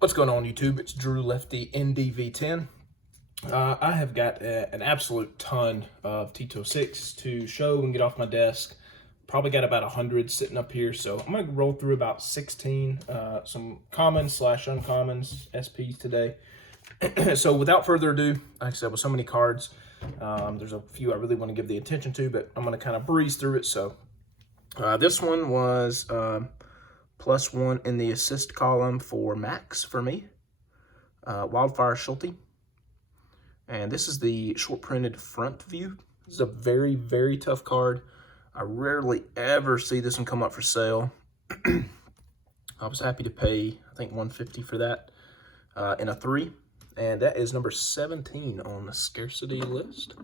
What's going on, YouTube? It's Drew Lefty NDV10. I have got an absolute ton of T206 to show and get off my desk. Probably got about 100 sitting up here, so I'm going to roll through about 16, some commons / uncommons, SPs today. So without further ado, like I said, with so many cards, there's a few I really want to give the attention to, but I'm going to kind of breeze through it. So this one was +1 in the assist column for Max for me. Wildfire Schulte. And this is the short printed front view. This is a very, very tough card. I rarely ever see this one come up for sale. I was happy to pay, I think, $150 for that in a 3. And that is number 17 on the scarcity list.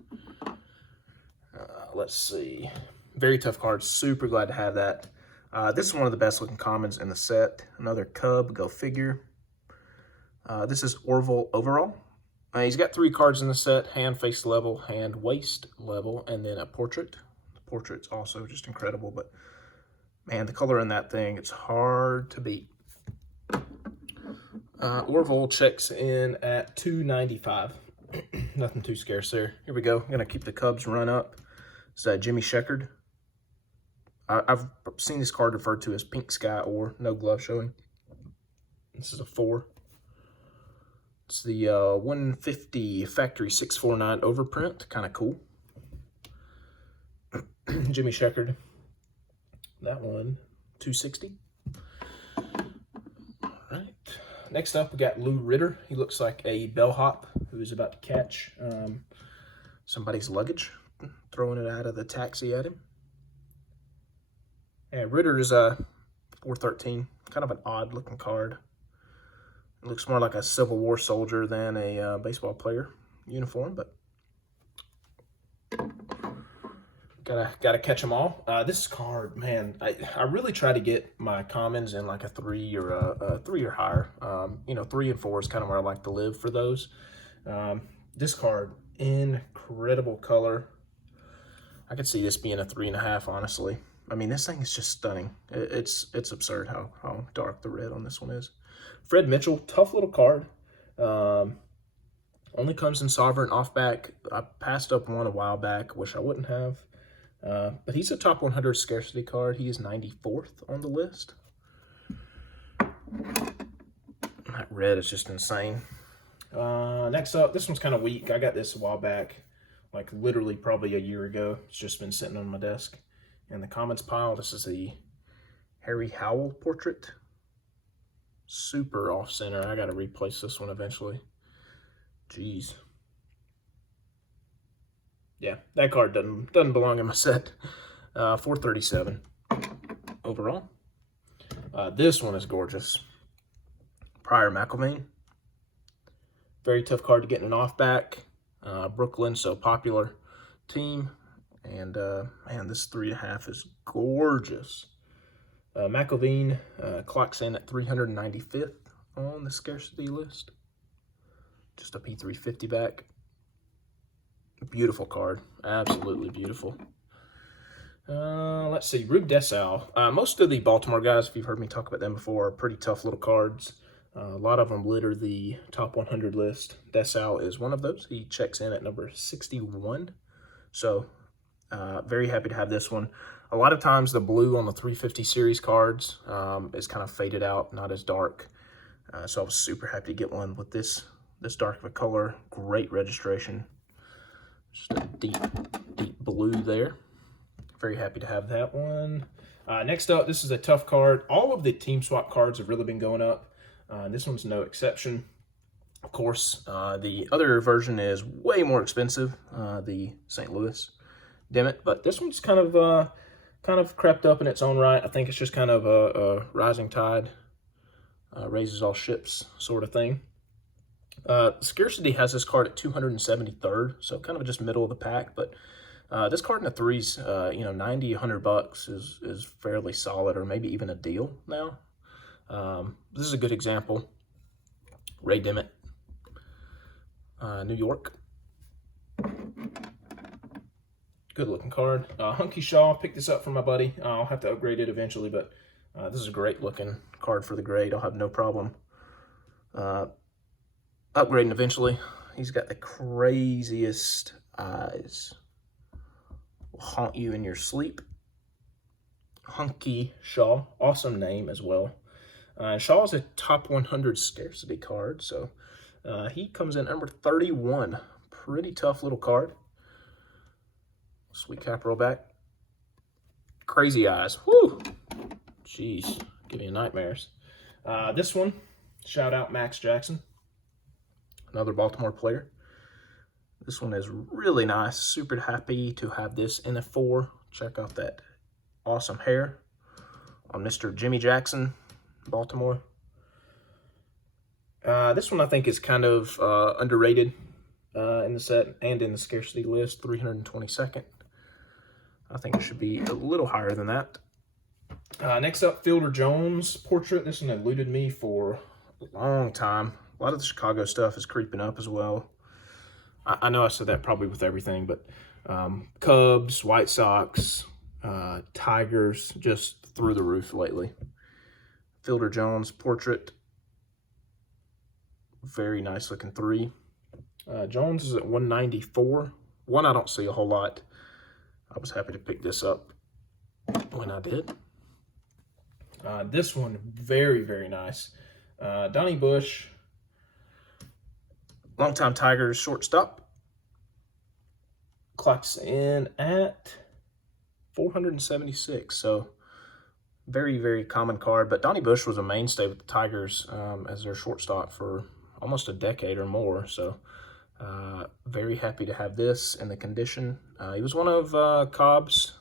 Let's see. Very tough card. Super glad to have that. This is one of the best looking commons in the set. Another Cub, go figure. This is Orville Overall. He's got 3 cards in the set: hand face level, hand waist level, and then a portrait. The portrait's also just incredible, but man, the color in that thing, it's hard to beat. Orville checks in at $295. Nothing too scarce there. Here we go. I'm gonna keep the Cubs run up. It's Jimmy Sheckard. I've seen this card referred to as Pink Sky or No Glove Showing. This is a 4. It's the 150 Factory 649 overprint. Kind of cool. Jimmy Sheckard. That one, 260. All right. Next up, we got Lou Ritter. He looks like a bellhop who is about to catch somebody's luggage, throwing it out of the taxi at him. Yeah, Ritter is a 413, kind of an odd looking card. It looks more like a Civil War soldier than a baseball player uniform, but gotta catch them all. This card, man, I really try to get my commons in like a 3 or a 3 or higher. 3 and 4 is kind of where I like to live for those. This card, incredible color. I could see this being a 3.5, honestly. I mean, this thing is just stunning. It's absurd how dark the red on this one is. Fred Mitchell, tough little card. Only comes in Sovereign off-back. I passed up one a while back, wish I wouldn't have. But he's a top 100 scarcity card. He is 94th on the list. That red is just insane. Next up, this one's kind of weak. I got this a while back, like literally probably a year ago. It's just been sitting on my desk. In the comments pile, this is the Harry Howell portrait. Super off center. I got to replace this one eventually. Jeez. Yeah, that card doesn't belong in my set. 437 overall. This one is gorgeous. Pryor McIlvain. Very tough card to get in an off back. Brooklyn, so popular team. And man, this 3.5 is gorgeous. McIlvain clocks in at 395th on the scarcity list. Just a P350 back. Beautiful card. Absolutely beautiful. Let's see. Rube Dessau. Most of the Baltimore guys, if you've heard me talk about them before, are pretty tough little cards. A lot of them litter the top 100 list. Dessau is one of those. He checks in at number 61. So, very happy to have this one. A lot of times the blue on the 350 series cards is kind of faded out, not as dark. So I was super happy to get one with this dark of a color. Great registration. Just a deep blue there. Very happy to have that one. Next up, this is a tough card. All of the team swap cards have really been going up. This one's no exception. Of course, the other version is way more expensive, the St. Louis Dimit, but this one's kind of crept up in its own right. I think it's just kind of a rising tide raises all ships sort of thing. Scarcity has this card at 273rd, so kind of just middle of the pack, but this card in the 3s, $90, $100 is fairly solid, or maybe even a deal now. This is a good example. Ray Dimmitt, New York. Good looking card. Hunky Shaw, picked this up from my buddy. I'll have to upgrade it eventually, but this is a great looking card for the grade. I'll have no problem Upgrading eventually. He's got the craziest eyes. Will haunt you in your sleep. Hunky Shaw. Awesome name as well. Shaw's a top 100 scarcity card, so he comes in number 31. Pretty tough little card. Sweet cap roll back. Crazy eyes. Whew. Jeez, give me nightmares. This one, shout out Max Jackson, another Baltimore player. This one is really nice. Super happy to have this in a 4. Check out that awesome hair on Mr. Jimmy Jackson, Baltimore. This one I think is kind of underrated in the set and in the scarcity list, 322nd. I think it should be a little higher than that. Next up, Fielder Jones portrait. This one eluded me for a long time. A lot of the Chicago stuff is creeping up as well. I know I said that probably with everything, but Cubs, White Sox, Tigers, just through the roof lately. Fielder Jones portrait. Very nice looking 3. Jones is at 194. One I don't see a whole lot. I was happy to pick this up when I did. This one, very, very nice. Donnie Bush, longtime Tigers shortstop. Clocks in at 476. So very, very common card. But Donnie Bush was a mainstay with the Tigers as their shortstop for almost a decade or more. So very happy to have this in the condition. He was one of Cobb's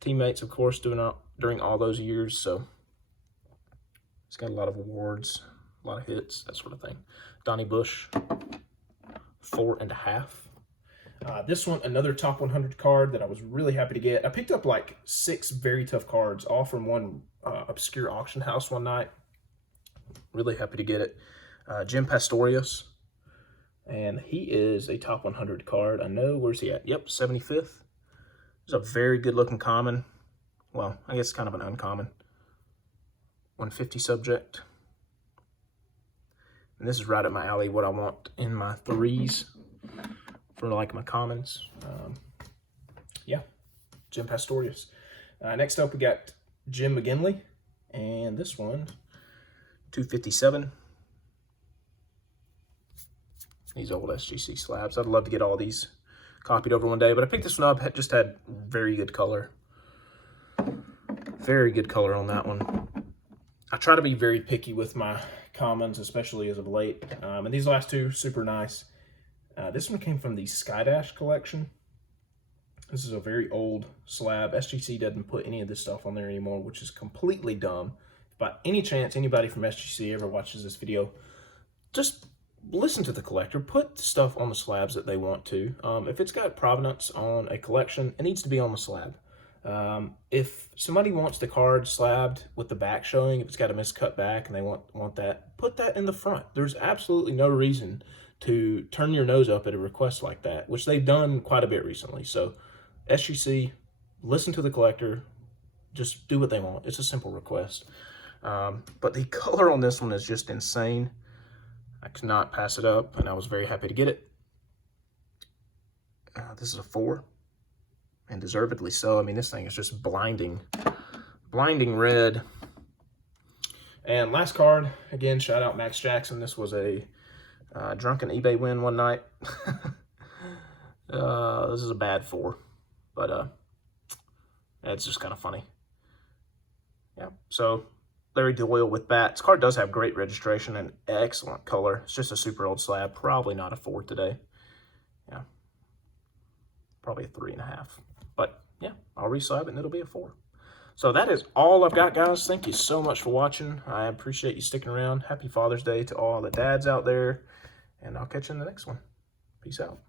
teammates, of course, during all those years. So he's got a lot of awards, a lot of hits, that sort of thing. Donnie Bush, 4.5. This one, another top 100 card that I was really happy to get. I picked up like 6 very tough cards, all from one obscure auction house one night. Really happy to get it. Jim Pastorius, and he is a top 100 card. I know, where's he at? Yep, 75th. It's a very good looking common. Well, I guess kind of an uncommon. 150 subject. And this is right up my alley, what I want in my 3s for like my commons. Yeah, Jim Pastorius. Next up, we got Jim McGinley, and this one, 257. These old SGC slabs. I'd love to get all these copied over one day, but I picked this one up. It just had very good color. Very good color on that one. I try to be very picky with my commons, especially as of late. And these last 2, super nice. This one came from the Skydash collection. This is a very old slab. SGC doesn't put any of this stuff on there anymore, which is completely dumb. If by any chance anybody from SGC ever watches this video, just listen to the collector. Put stuff on the slabs that they want to. If it's got provenance on a collection, it needs to be on the slab. If somebody wants the card slabbed with the back showing, if it's got a miscut back and they want that, put that in the front. There's absolutely no reason to turn your nose up at a request like that, which they've done quite a bit recently. So SGC, listen to the collector, just do what they want. It's a simple request. But the color on this one is just insane. I could not pass it up, and I was very happy to get it. This is a 4, and deservedly so. I mean, this thing is just blinding red. And last card, again, shout out Max Jackson. This was a drunken eBay win one night. This is a bad 4, but it's just kind of funny. Yeah, so Larry Doyle with bats. Card does have great registration and excellent color. It's just a super old slab. Probably not a 4 today. Yeah, probably a 3.5. But yeah, I'll reslab it and it'll be a 4. So that is all I've got, guys. Thank you so much for watching. I appreciate you sticking around. Happy Father's Day to all the dads out there. And I'll catch you in the next one. Peace out.